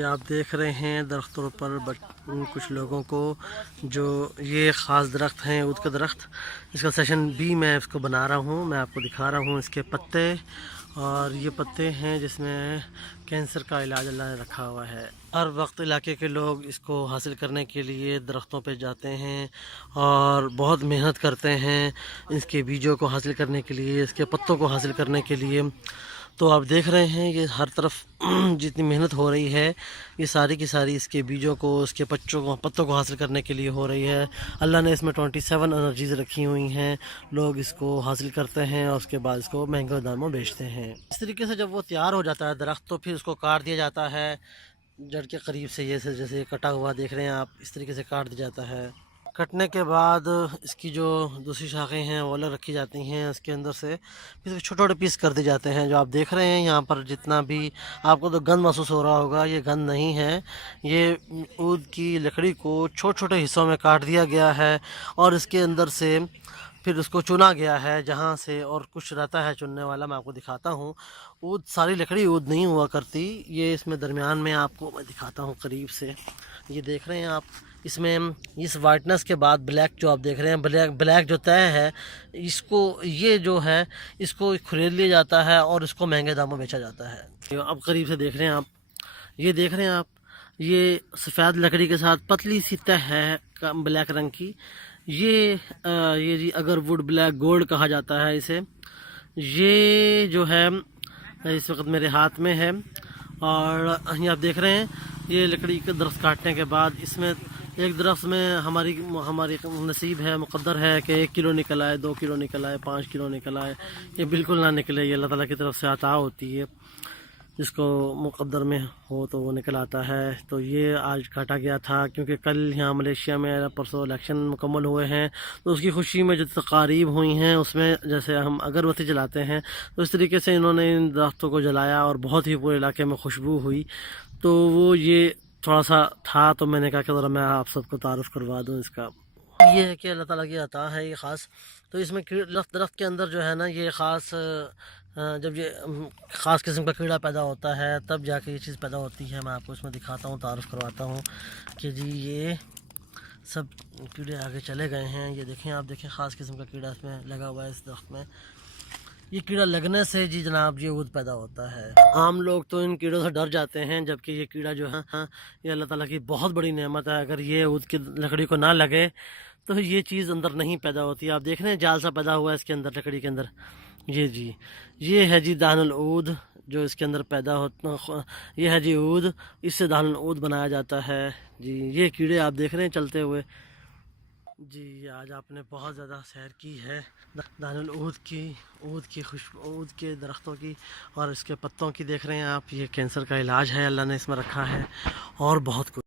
یہ آپ دیکھ رہے ہیں درختوں پر کچھ لوگوں کو جو یہ خاص درخت ہیں عود کا درخت، اس کا سیشن بی میں اس کو بنا رہا ہوں، میں آپ کو دکھا رہا ہوں اس کے پتے، اور یہ پتے ہیں جس میں کینسر کا علاج اللہ نے رکھا ہوا ہے۔ ہر وقت علاقے کے لوگ اس کو حاصل کرنے کے لیے درختوں پہ جاتے ہیں اور بہت محنت کرتے ہیں اس کے بیجوں کو حاصل کرنے کے لیے، اس کے پتوں کو حاصل کرنے کے لیے۔ تو آپ دیکھ رہے ہیں یہ ہر طرف جتنی محنت ہو رہی ہے یہ ساری کی ساری اس کے بیجوں کو، اس کے پتوں کو حاصل کرنے کے لیے ہو رہی ہے۔ اللہ نے اس میں 27 انرجیز رکھی ہوئی ہیں، لوگ اس کو حاصل کرتے ہیں اور اس کے بعد اس کو مہنگے داموں بیچتے ہیں۔ اس طریقے سے جب وہ تیار ہو جاتا ہے درخت تو پھر اس کو کاٹ دیا جاتا ہے جڑ کے قریب سے، جیسے کٹا ہوا دیکھ رہے ہیں آپ، اس طریقے سے کاٹ دیا جاتا ہے۔ کٹنے کے بعد اس کی جو دوسری شاخیں ہیں وہ الگ رکھی جاتی ہیں، اس کے اندر سے پھر چھوٹے چھوٹے پیس کر دی جاتے ہیں۔ جو آپ دیکھ رہے ہیں یہاں پر جتنا بھی آپ کو تو گند محسوس ہو رہا ہوگا، یہ گند نہیں ہے، یہ عود کی لکڑی کو چھوٹے چھوٹے حصوں میں کاٹ دیا گیا ہے اور اس کے اندر سے پھر اس کو چنا گیا ہے جہاں سے، اور کچھ رہتا ہے چننے والا، میں آپ کو دکھاتا ہوں۔ عود ساری لکڑی عود نہیں ہوا کرتی، یہ اس میں درمیان میں آپ کو میں دکھاتا ہوں قریب سے۔ یہ دیکھ رہے ہیں آپ، اس میں اس وائٹنس کے بعد بلیک جو آپ دیکھ رہے ہیں، بلیک جو طے ہے، اس کو یہ جو ہے اس کو خرید لیا جاتا ہے اور اس کو مہنگے داموں بیچا جاتا ہے۔ اب قریب سے دیکھ رہے ہیں آپ، یہ دیکھ رہے ہیں آپ، یہ سفید لکڑی کے ساتھ پتلی سی تہ ہے بلیک رنگ کی، یہ جی اگر ووڈ بلیک گولڈ کہا جاتا ہے اسے۔ یہ جو ہے اس وقت میرے ہاتھ میں ہے، اور یہ آپ دیکھ رہے ہیں یہ لکڑی کے درخت کاٹنے کے بعد اس میں ایک درخت میں ہماری نصیب ہے، مقدر ہے کہ 1 کلو نکل آئے، 2 کلو نکل آئے، 5 کلو نکل آئے، یہ بالکل نہ نکلے، یہ اللہ تعالیٰ کی طرف سے عطا ہوتی ہے، جس کو مقدر میں ہو تو وہ نکل آتا ہے۔ تو یہ آج کاٹا گیا تھا کیونکہ کل یہاں ملیشیا میں پرسوں الیکشن مکمل ہوئے ہیں، تو اس کی خوشی میں جو تقاریب ہوئی ہیں اس میں جیسے ہم اگربتی جلاتے ہیں تو اس طریقے سے انہوں نے ان درختوں کو جلایا اور بہت ہی پورے علاقے میں خوشبو ہوئی، تو وہ یہ تھوڑا سا تھا، تو میں نے کہا کہ ذرا میں آپ سب کو تعارف کروا دوں اس کا۔ یہ ہے کہ اللہ تعالیٰ کی عطا ہے یہ خاص، تو اس میں درخت کے اندر جو ہے نا یہ خاص، جب یہ خاص قسم کا کیڑا پیدا ہوتا ہے تب جا کے یہ چیز پیدا ہوتی ہے۔ میں آپ کو اس میں دکھاتا ہوں، تعارف کرواتا ہوں کہ جی یہ سب کیڑے آگے چلے گئے ہیں، یہ دیکھیں آپ، دیکھیں خاص قسم کا کیڑا اس میں لگا ہوا ہے اس درخت میں۔ یہ کیڑا لگنے سے جی جناب یہ عود پیدا ہوتا ہے۔ عام لوگ تو ان کیڑوں سے ڈر جاتے ہیں، جبکہ یہ کیڑا جو ہے یہ اللہ تعالیٰ کی بہت بڑی نعمت ہے۔ اگر یہ عود کی لکڑی کو نہ لگے تو یہ چیز اندر نہیں پیدا ہوتی۔ آپ دیکھ رہے ہیں جال سا پیدا ہوا ہے اس کے اندر، لکڑی کے اندر، یہ جی یہ ہے جی دان العود جو اس کے اندر پیدا ہوتا، یہ ہے جی عود، اس سے دان العود بنایا جاتا ہے جی۔ یہ کیڑے آپ دیکھ رہے ہیں چلتے ہوئے جی۔ آج آپ نے بہت زیادہ سیر کی ہے دان العود کی، عود کی خوشبو، عود کے درختوں کی اور اس کے پتوں کی۔ دیکھ رہے ہیں آپ، یہ کینسر کا علاج ہے اللہ نے اس میں رکھا ہے، اور بہت کچھ۔